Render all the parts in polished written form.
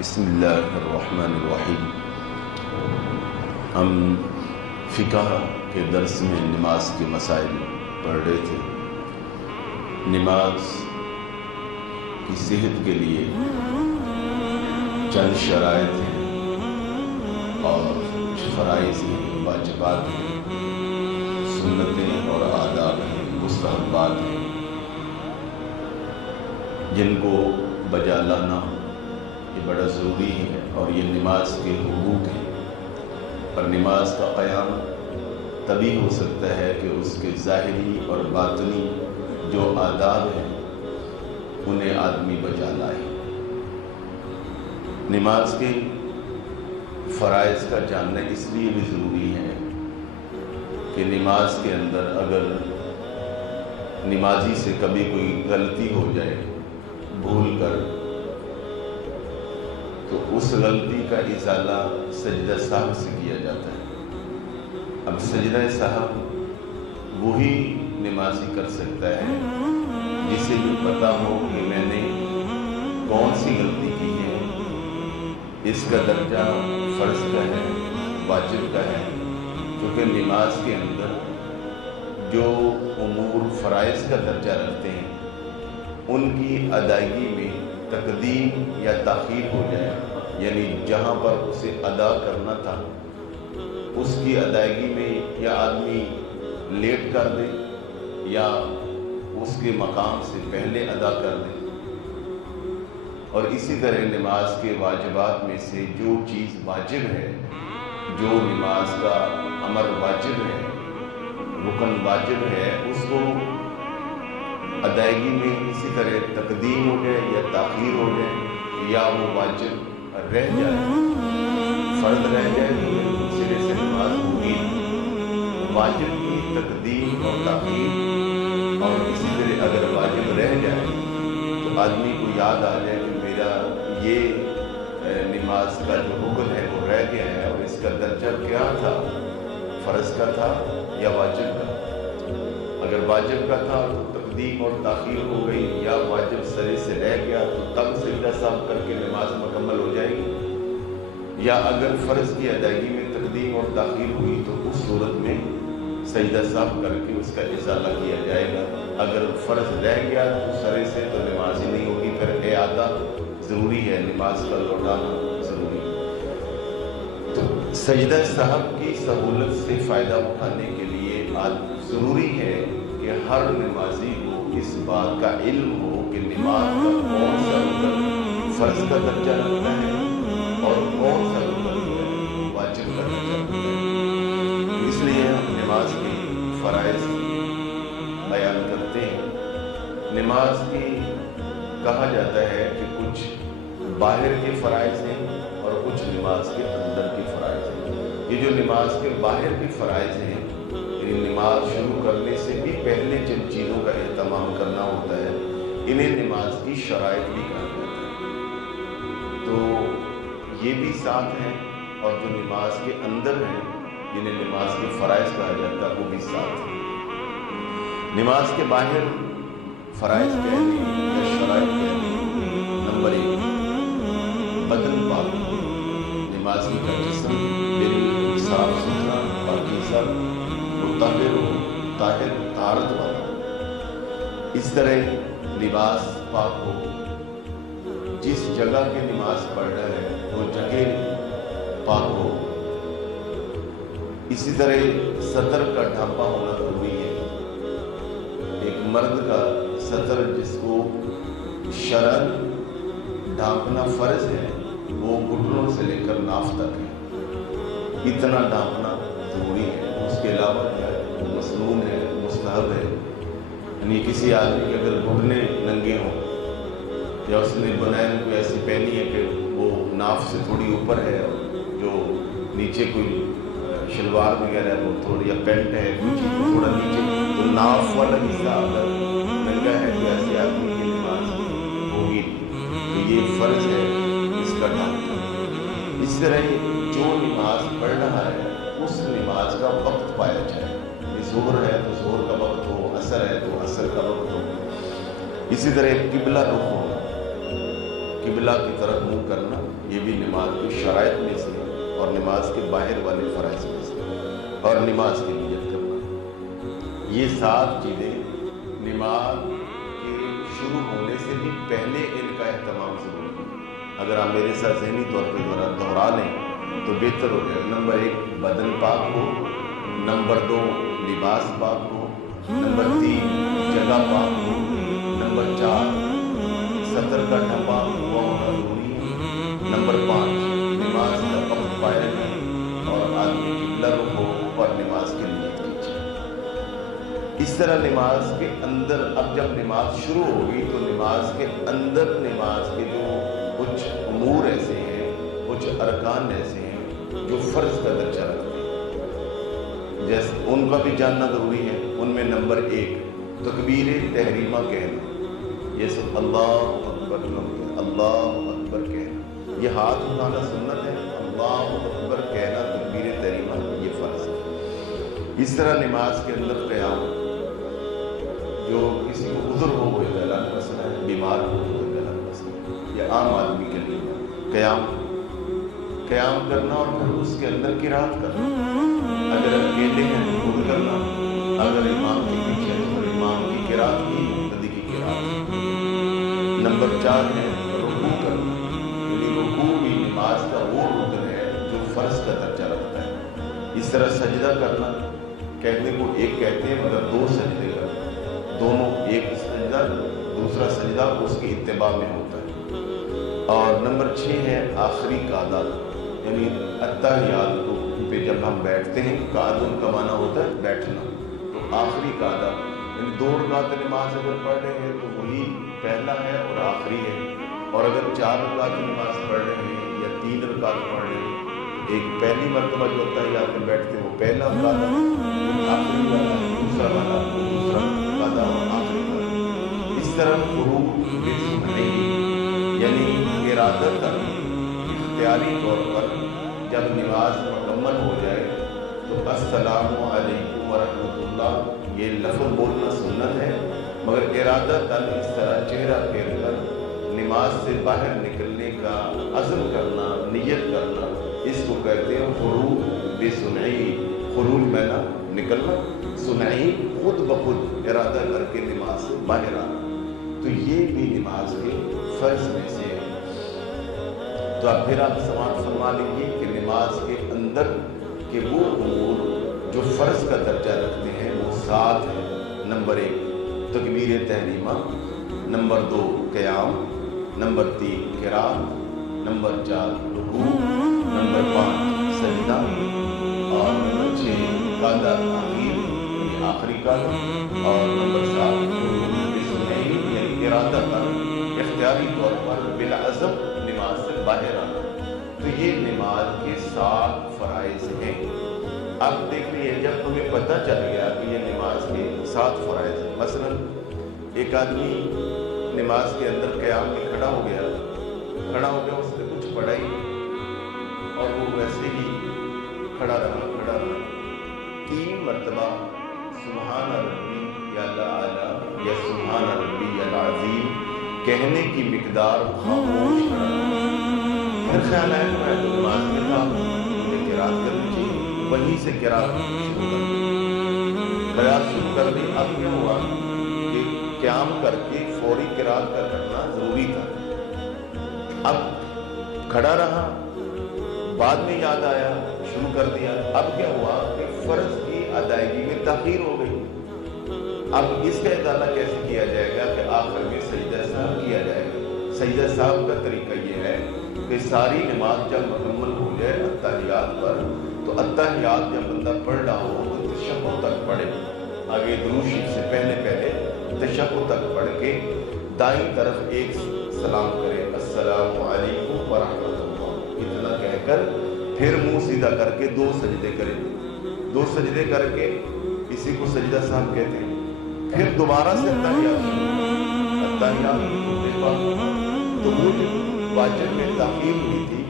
بسم اللہ الرحمن الرحیم۔ ہم فقہ کے درس میں نماز کے مسائل پڑھ رہے تھے۔ نماز کی صحت کے لیے چند شرائط ہیں اور فرائض ہیں، واجبات ہیں، سنتیں اور آداب ہیں، مستحبات ہیں، جن کو بجا لانا یہ بڑا ضروری ہے اور یہ نماز کے حقوق ہیں۔ اور نماز کا قیام تبھی ہو سکتا ہے کہ اس کے ظاہری اور باطنی جو آداب ہیں انہیں آدمی بجا لائے۔ نماز کے فرائض کا جاننا اس لیے بھی ضروری ہے کہ نماز کے اندر اگر نمازی سے کبھی کوئی غلطی ہو جائے بھول کر، تو اس غلطی کا ازالہ سجدہ سہو سے کیا جاتا ہے۔ اب سجدہ سہو وہی نمازی کر سکتا ہے جسے یہ پتہ ہو کہ میں نے کون سی غلطی کی ہے، اس کا درجہ فرض کا ہے، واجب کا ہے، کیونکہ نماز کے اندر جو امور فرائض کا درجہ رکھتے ہیں ان کی ادائیگی میں تقدیم یا تاخیر ہو جائے، یعنی جہاں پر اسے ادا کرنا تھا اس کی ادائیگی میں یا آدمی لیٹ کر دے یا اس کے مقام سے پہلے ادا کر دے۔ اور اسی طرح نماز کے واجبات میں سے جو چیز واجب ہے، جو نماز کا امر واجب ہے، رکن واجب ہے، اس کو ادائیگی میں اسی طرح تقدیم ہو جائے یا تاخیر ہو جائے یا وہ واجب رہ جائے، فرض رہ جائے تو سرے سے نماز ہوگی۔ واجب کی تقدیم اور تاخیر، اور اسی طرح اگر واجب رہ جائے تو آدمی کو یاد آ جائے کہ میرا یہ نماز کا جو رکن ہے وہ رہ گیا ہے اور اس کا درجہ کیا تھا، فرض کا تھا یا واجب کا۔ اگر واجب کا تھا تو تقدیم اور تاخیر ہو گئی، یا واجب سرے سے رہ گیا تو تب سجدہ سہو کر کے نماز مکمل ہو جائے گی، یا اگر فرض کی ادائیگی میں تقدیم اور تاخیر ہوئی تو اس صورت میں سجدہ سہو کر کے اس کا ازالہ کیا جائے گا۔ اگر فرض رہ گیا تو سرے سے تو نماز ہی نہیں ہوگی، پھر اعادہ ضروری ہے، نماز کا لوٹانا ضروری ہے۔ تو سجدہ سہو کی سہولت سے فائدہ اٹھانے کے لیے ضروری ہے کہ ہر نمازی کو اس بات کا علم ہو کہ نماز کا کون سا رکن فرض کا درجہ رکھتا ہے اور کون سا رکن واجب کا درجہ رکھتا ہے۔ اس لیے ہم نماز کے فرائض بیان کرتے ہیں۔ نماز کی کہا جاتا ہے کہ کچھ باہر کے فرائض ہیں اور کچھ نماز کے اندر کے فرائض ہیں۔ یہ جو نماز کے باہر کے فرائض ہیں، نماز شروع کرنے سے بھی پہلے جن چیزوں کا اہتمام کرنا ہوتا ہے، انہیں نماز کی شرائط بھی کہا جاتا ہے۔ تو یہ بھی ساتھ ہیں، اور جو نماز کے اندر ہیں جنہیں نماز کے فرائض کہا جاتا ہے وہ بھی ساتھ ہیں۔ نماز کے باہر فرائض کہنے یا شرائط کہنے، نمبر 1 بدن پاک، نمازی کا جسم دل صاف ستھرا پاکیزہ مطہر ہو، طہارت والا، اس طرح لباس پاک ہو، جس جگہ کی نماز پڑھ رہا ہے وہ جگہ پاک ہو، اسی طرح سطر کا ڈھانپا ہونا ضروری ہے۔ ایک مرد کا سطر جس کو شرعاً ڈھانپنا فرض ہے وہ گھٹنوں سے لے کر ناف تک ہے، اتنا ڈھانپنا ضروری ہے۔ اس کے علاوہ کیا ہے، وہ مسنون ہے، مستحب ہے، یعنی کسی آدمی کے اگر گھٹنے ننگے ہوں یا اس نے بنائن کوئی ایسی پہنی ہے کہ وہ ناف سے تھوڑی اوپر ہے، جو نیچے کوئی شلوار وغیرہ ہے وہ تھوڑی، یا پینٹ ہے کوئی چیز تھوڑا نیچے، تو ناف والا حصہ اگر ننگا ہے تو ایسے آدمی کی نماز ہوگی، تو یہ فرض ہے اس کا ڈھانپنا۔ اس طرح جو نماز پڑھ رہا ہے اس نماز کا وقت پایا جائے، ظہر ہے تو ظہر کا وقت ہو، عصر ہے تو عصر کا وقت ہو۔ اسی طرح قبلہ رخ ہونا، قبلہ کی طرف منہ کرنا، یہ بھی نماز کی شرائط میں سے اور نماز کے باہر والے فرائض میں سے، اور نماز کی نیت کرنا۔ یہ 7 چیزیں نماز کے شروع ہونے سے بھی پہلے ان کا اہتمام ضروری ہے۔ اگر آپ میرے ساتھ ذہنی طور پہ ذرا دوہرا لیں تو بہتر ہو جائے۔ نمبر 1 بدن پاک ہو، نمبر 2 لباس پاک ہو، نمبر 3 جگہ پاک ہو، نمبر 4 سطر کا ڈھپا ہوا ہونا ضروری ہے، نمبر 5 نماز کا وقت پایا جائے اور آدمی قبلہ رخ ہو اور نماز کی نیت کیجیے۔ اس طرح نماز کے اندر، اب جب نماز شروع ہوگی تو نماز کے اندر نماز کے جو کچھ امور ایسے ہیں، کچھ ارکان ایسے ہیں جو فرض کا درجہ رکھتے ہیں، جیسے ان کا بھی جاننا ضروری ہے۔ ان میں نمبر 1 تکبیر تحریمہ کہنا، یہ سب اللہ اکبر، اللہ اکبر کہنا، یہ ہاتھ اٹھانا سنت ہے، اللہ اکبر کہنا تکبیر تحریمہ یہ فرض ہے۔ اس طرح نماز کے اندر قیام، جو کسی کو عذر ہو وہ ایک الگ مسئلہ ہے، بیمار ہو وہ ایک الگ مسئلہ ہے، یہ عام آدمی کے لیے قیام کرنا اور پھر اس کے اندر قرات کرنا، اگر اکیلے ہیں تو خود کرنا، اگر امام کے پیچھے تو پھر امام کی قرات کی مقتدی کی قرات۔ نمبر 4 ہے رکوع کرنا، یعنی رکوع بھی نماز کا وہ رکن ہے جو فرض کا درجہ رکھتا ہے۔ اس طرح سجدہ کرنا، کہنے کو ایک کہتے ہیں مگر 2 سجدے کرنا، دونوں ایک سجدہ دوسرا سجدہ اس کی اتباع میں ہوتا ہے۔ اور نمبر 6 ہے آخری قعدہ، یعنی اتحیات کو پہ جب ہم بیٹھتے ہیں، قعد ان کا معنی ہوتا ہے بیٹھنا، تو آخری قعدہ یعنی 2 رکعت نماز اگر پڑھ رہے ہیں تو وہی پہلا ہے اور آخری ہے، اور اگر 4 رکعت نماز پڑھ رہے ہیں یا 3 رکعت پڑھ رہے ہیں، ایک پہلی مرتبہ جو اتحیات میں بیٹھتے ہیں وہ پہلا قعدہ، آخری والا دوسرا والا، دوسرا قعدہ اور آخری قعدہ۔ اس طرح فروض بسنئی، یعنی ارادتاً اختیاری طور پر جب نماز مکمل ہو جائے تو السلام علیکم ورحمۃ اللہ یہ لفظ بولنا سنت ہے، مگر ارادتاً اس طرح چہرہ پھیر کر نماز سے باہر نکلنے کا عزم کرنا، نیت کرنا، اس کو کہتے ہیں خروج بسنئی۔ خروج مینا نکلنا، سنئی خود بخود ارادہ کر کے نماز سے باہر آنا، تو یہ بھی نماز کے فرض میں سے ہے۔ تو اب پھر آپ سماعت فرما لیجیے کہ نماز کے اندر کے وہ امور جو فرض کا درجہ رکھتے ہیں وہ 7 ہیں۔ نمبر 1 تکبیر تحریمہ، نمبر 2 قیام، نمبر 3 قرات، نمبر 4 رکوع، نمبر 5 سجدہ، اور نمبر 6 قعدہ اخیر یعنی آخری قعدہ، اور نمبر 7 یعنی ارادہ کر اختیاری طور پر بالعزم نماز سے باہر آنا۔ تو یہ نماز کے 7 فرائض ہیں۔ اب دیکھ لیے جب تمہیں پتہ چل گیا کہ یہ نماز کے 7 فرائض ہیں، مثلا ایک آدمی نماز کے اندر قیام میں کھڑا ہو گیا، اس نے کچھ پڑھا ہی اور وہ ویسے ہی کھڑا رہا 3 مرتبہ سبحان ربی الاعلی یا سبحان ربی العظیم کہنے کی مقدار خاموش کھڑا رہا، پھر خیال آیا کہ میں تو نماز میں تھا، مجھے قرات کرنی چاہیے، وہیں سے قرات شروع کر دی۔ اب کیا ہوا کہ قیام کر کے فوری قرات کا کرنا ضروری تھا، اب کھڑا رہا، بعد میں یاد آیا شروع کر دیا، اب کیا ہوا کہ فرض کی ادائیگی میں تاخیر ہو گئی۔ اب اس کا ادارہ کیسے کیا جائے گا کہ آخر میں سجدہ سہو کیا جائے گا۔ سجدہ سہو کا طریقہ یہ ہے کہ ساری نماز جب مکمل ہو جائے اتحیات پر، تو اتحیات جب بندہ پڑھ رہا ہو تو تشہد تک پڑھے، آگے درود شریف سے پہلے تشہد تک پڑھ کے دائیں طرف ایک سلام کرے، السلام علیکم ورحمۃ اللہ، اتنا کہہ کر پھر منہ سیدھا کر کے 2 سجدے کرے، 2 سجدے کر کے اسی کو سجدہ سہو کہتے ہیں، پھر دوبارہ سے اتحیات تو وہ واجب میں تاخیر ہوئی تھی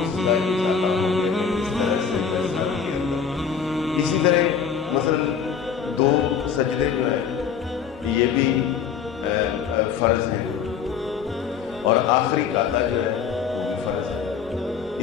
اس کا اضافہ ہو گیا، اس طرح سے فیصلہ کیا تھا۔ اسی طرح مثلا 2 سجدے جو ہیں یہ بھی فرض ہیں، اور آخری قعدہ جو ہے وہ بھی فرض ہے۔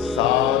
7